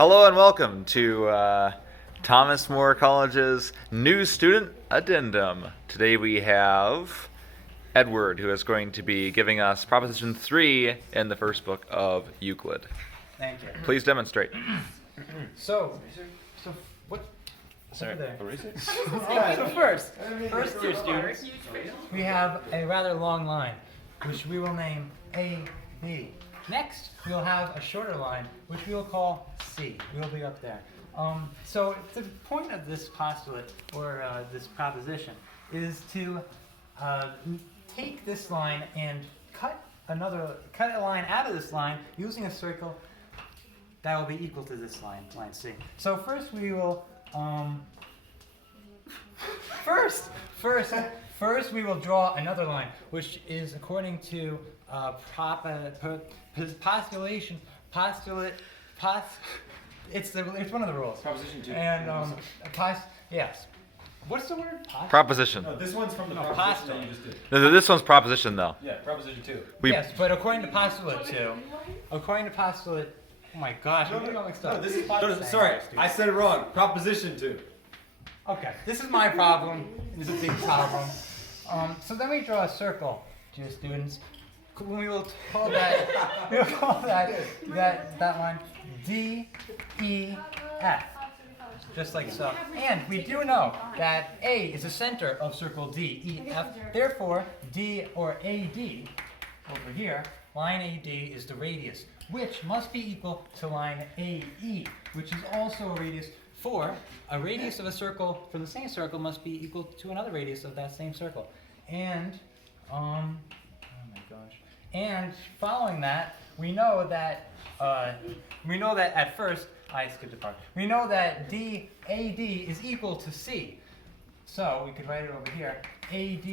Hello and welcome to Thomas More College's new student addendum. Today we have Edward, who is going to be giving us Proposition 3 in the first book of Euclid. Thank you. Please demonstrate. So what? Sorry, There. erase it? So first, dear students, we have a rather long line, which we will name A, B. Next, we will have a shorter line, which we will call C. We will be up there. So the point of this postulate, or this proposition, is to take this line and cut a line out of this line using a circle that will be equal to this line C. So first we will First, we will draw another line, which is according to it's one of the rules. Proposition 2. And yes. What's the word? Proposition. No, this one's from the No, proposition that postulate. you just did. No, this one's proposition, though. Yeah, proposition 2. Yes, but according to postulate 2, oh my gosh, I'm getting all mixed up. this is Sorry, I said it wrong. Proposition 2. Okay, this is my problem. This is a big problem. So then we draw a circle, dear students. We will call that line D, E, F, just like so. And we do know that A is the center of circle D, E, F. Therefore, D or AD over here, line AD is the radius, which must be equal to line AE, which is also a radius. For a radius of a circle for the same circle must be equal to another radius of that same circle. And oh my gosh. And following that, we know that at first I skipped a part. We know that DAD is equal to C. So we could write it over here. AD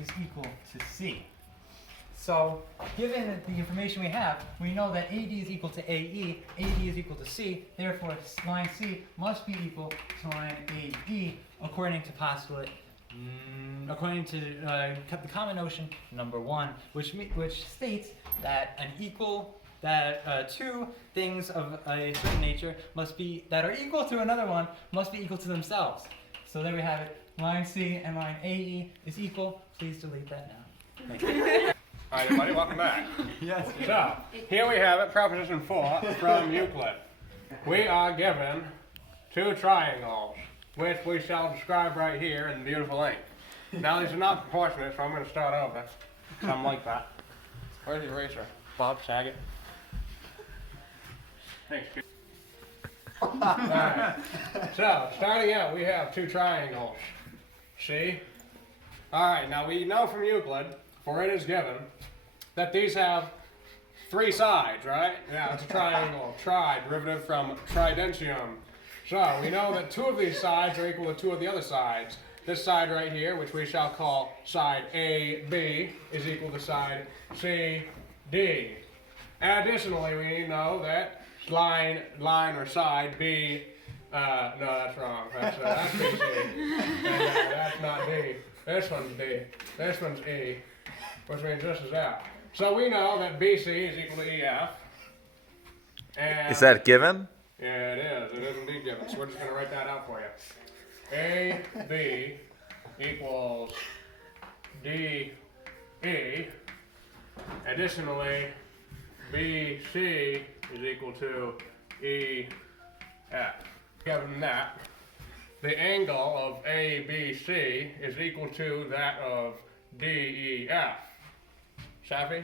is equal to C. So, given the information we have, we know that AD is equal to AE, AD is equal to C, therefore line C must be equal to line AE according to postulate, according to the common notion number 1, which states that two things of a certain nature that are equal to another one must be equal to themselves. So there we have it. Line C and line AE is equal. Please delete that now. Thank you. All right, everybody, welcome back. Yes. So, here we have it, Proposition 4 from Euclid. We are given two triangles, which we shall describe right here in beautiful ink. Now, these are not proportionate, so I'm going to start over. Something like that. Where's the eraser? Bob Saget. Thanks, kid. Alright, so, starting out, we have two triangles. See? Alright, now we know from Euclid, for it is given, that these have three sides, right? Yeah, it's a triangle, tri, derivative from tridentium. So, we know that two of these sides are equal to two of the other sides. This side right here, which we shall call side AB, is equal to side CD. Additionally, we know that line or side B, no, that's wrong. That's BC. That's not D. This one's D. This one's E. Which means this is F. So we know that BC is equal to EF. And Is that given? yeah, it is. It is indeed given. So we're just going to write that out for you. AB equals DE. Additionally, BC is equal to EF. Given that, the angle of ABC is equal to that of DEF. Safi?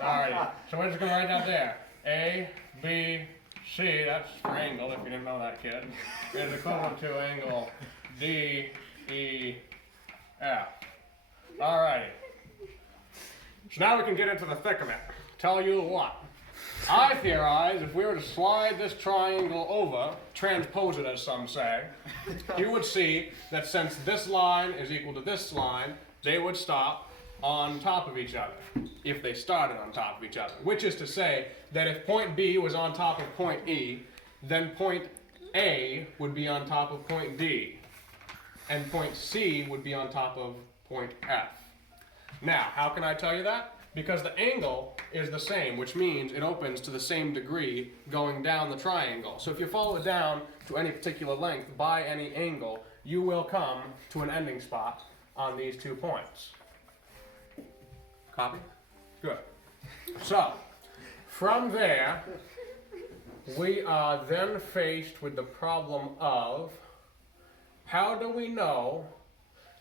Alrighty, so we're just going to write that there. A, B, C, that's for angle, if you didn't know that, kid, is equivalent to angle D, E, F. Alrighty. So now we can get into the thick of it. Tell you what. I theorize if we were to slide this triangle over, transpose it as some say, you would see that since this line is equal to this line, they would stop on top of each other, if they started on top of each other. Which is to say that if point B was on top of point E, then point A would be on top of point D, and point C would be on top of point F. Now, how can I tell you that? because the angle is the same, which means it opens to the same degree going down the triangle. So if you follow it down to any particular length by any angle, you will come to an ending spot on these 2 points. Copy? Good. So, from there, we are then faced with the problem of how do we know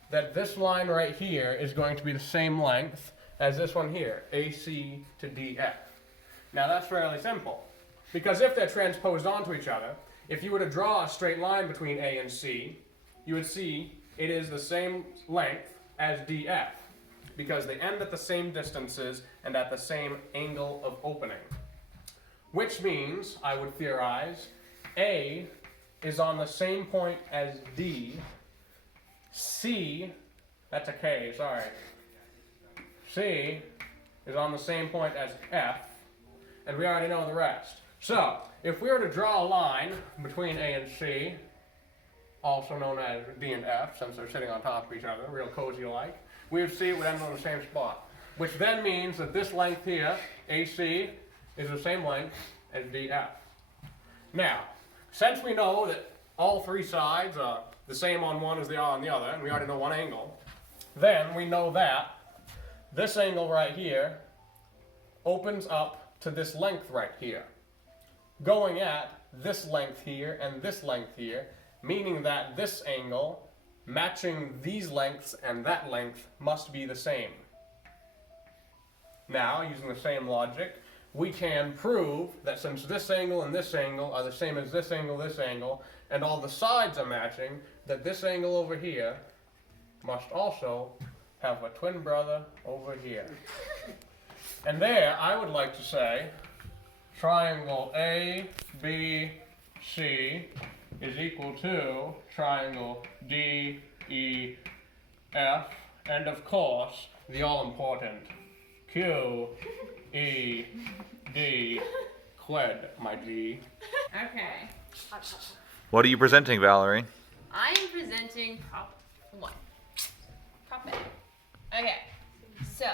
that this line right here is going to be the same length as this one here, AC to DF. Now that's fairly simple, because if they're transposed onto each other, if you were to draw a straight line between A and C, you would see it is the same length as DF, because they end at the same distances and at the same angle of opening. Which means, I would theorize, A is on the same point as D, C, that's a K, sorry, C is on the same point as F, and we already know the rest. So, if we were to draw a line between A and C, also known as D and F, since they're sitting on top of each other, real cozy-like, we would see it would end on the same spot. Which then means that this length here, AC, is the same length as DF. Now, since we know that all 3 sides are the same on one as they are on the other, and we already know one angle, then we know that this angle right here opens up to this length right here, going at this length here and this length here, meaning that this angle matching these lengths and that length must be the same. Now, using the same logic, we can prove that since this angle and this angle are the same as this angle, and all the sides are matching, that this angle over here must also have a twin brother over here. And there, I would like to say, triangle ABC is equal to triangle DEF, and of course, the all-important QED, Euclid, my G. Okay. What are you presenting, Valerie? I am presenting prop 1. Prop A. Okay. So,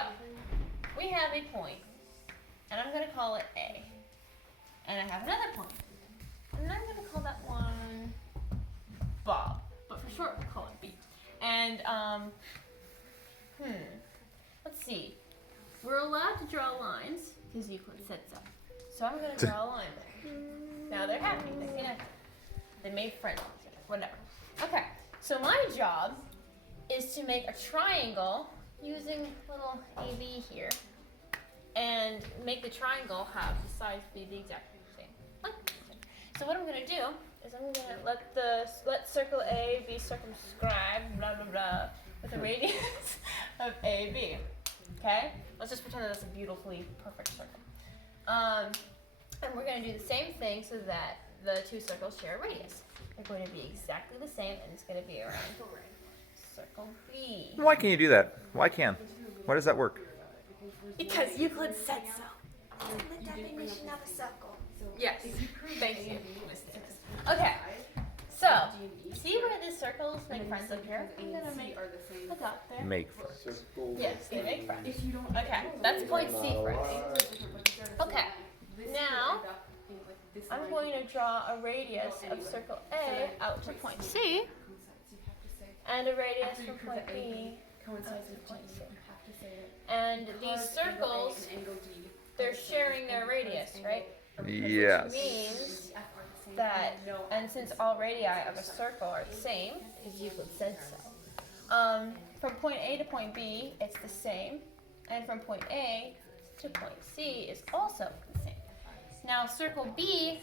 we have a point, and I'm going to call it A. And I have another point, and I'm going to call that one Bob. But for short, we'll call it B. And, let's see. We're allowed to draw lines, because Euclid said so. So I'm going to draw a line there. Now they're happy. They're connected. They made friends with each other. Whatever. Okay. So my job is to make a triangle using little AB here, and make the triangle have the sides be the exact same. So what I'm going to do is I'm going to let circle A be circumscribed, blah blah blah, with a radius of AB. Okay? Let's just pretend that that's a beautifully perfect circle. And we're going to do the same thing so that the 2 circles share a radius. They're going to be exactly the same, and it's going to be around circle B. Why can you do that? Why does that work? Because Euclid said so. It's the definition of a circle. Yes. Thank you. Okay. So, see where the circles make friends up here? I'm going to make a dot there. Make friends. Yes, they make friends. Okay, that's point C, friends. Okay, now I'm going to draw a radius of circle A out to point C, and a radius from point B out to point C. And these circles, they're sharing their radius, right? Yes. Which means that, and since all radii of a circle are the same, because Euclid said so, from point A to point B, it's the same, and from point A to point C is also the same. Now, circle B,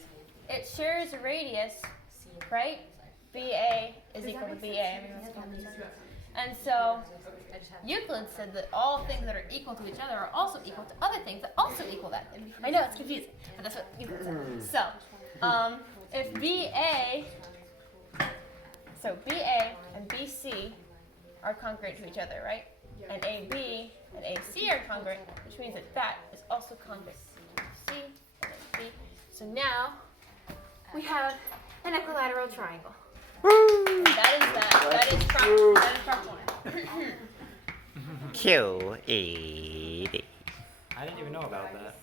it shares a radius, right? BA is equal to BA. And so, Euclid said that all things that are equal to each other are also equal to other things that also equal that. I know, it's confusing, but that's what Euclid said. So, if BA and BC are congruent to each other, right? And AB and AC are congruent, which means that that is also congruent to C and B. So now we have an equilateral triangle. Woo! That is prop 1. QED. I didn't even know about that.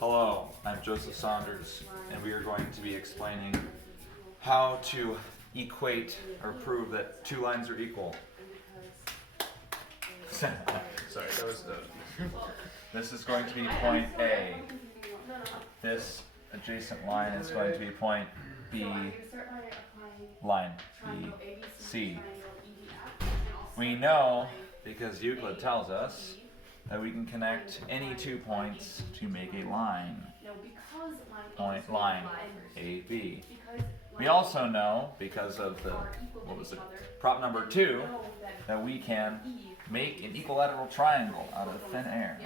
Hello, I'm Joseph Saunders, and we are going to be explaining how to equate or prove that two lines are equal. Sorry, that was this is going to be point A. This adjacent line is going to be point B, line B, C. We know, because Euclid tells us, that we can connect any 2 points to make a line. Point line A, B. We also know, because of the, prop number 2, that we can make an equilateral triangle out of thin air.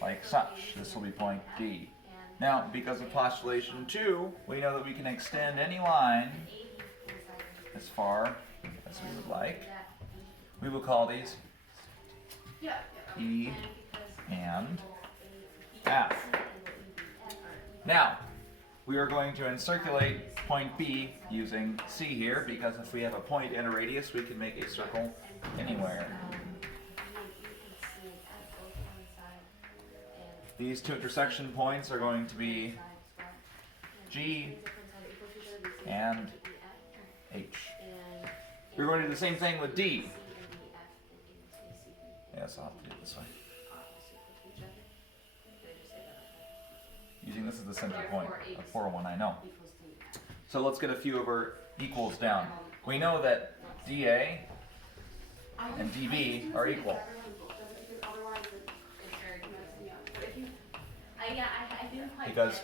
Like such. This will be point D. Now, because of postulation 2, we know that we can extend any line as far as we would like. We will call these E and F. Now, we are going to encirculate point B using C here, because if we have a point and a radius, we can make a circle anywhere. These two intersection points are going to be G and H. We're going to do the same thing with D. Yes, I'll have to do it this way. Using this as the center point, a 4-1, I know. So let's get a few of our equals down. We know that DA and DB are equal. Because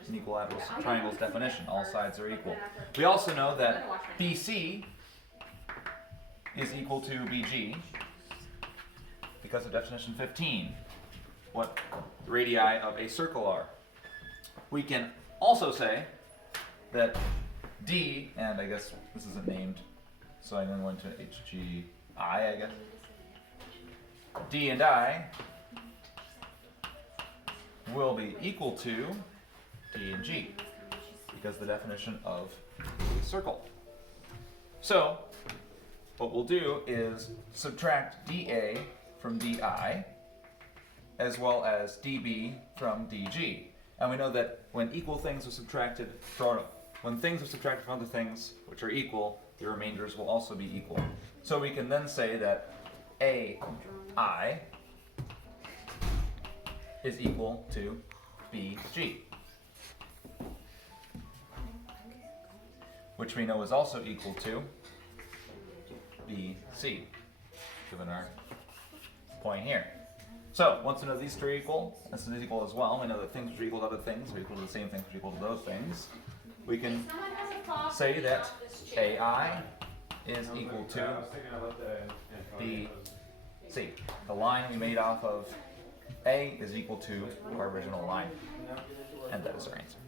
it's an equilateral triangle's definition, all sides are equal. We also know that BC is equal to BG because of definition 15, what the radii of a circle are. We can also say that D, and I guess this isn't named, so I'm going to go into HGI, I guess. D and I will be equal to D and G, because the definition of a circle. So, what we'll do is subtract DA from DI, as well as DB from DG. And we know that when equal things are subtracted from, when things are subtracted from other things which are equal, the remainders will also be equal. So we can then say that AI is equal to BG, which we know is also equal to BC, given our point here. So, once we know these three are equal, this is equal as well, we know that things which are equal to other things are equal to the same things which are equal to those things. We can say that AI is equal to BC. The line we made off of A is equal to our original line. And that is our answer.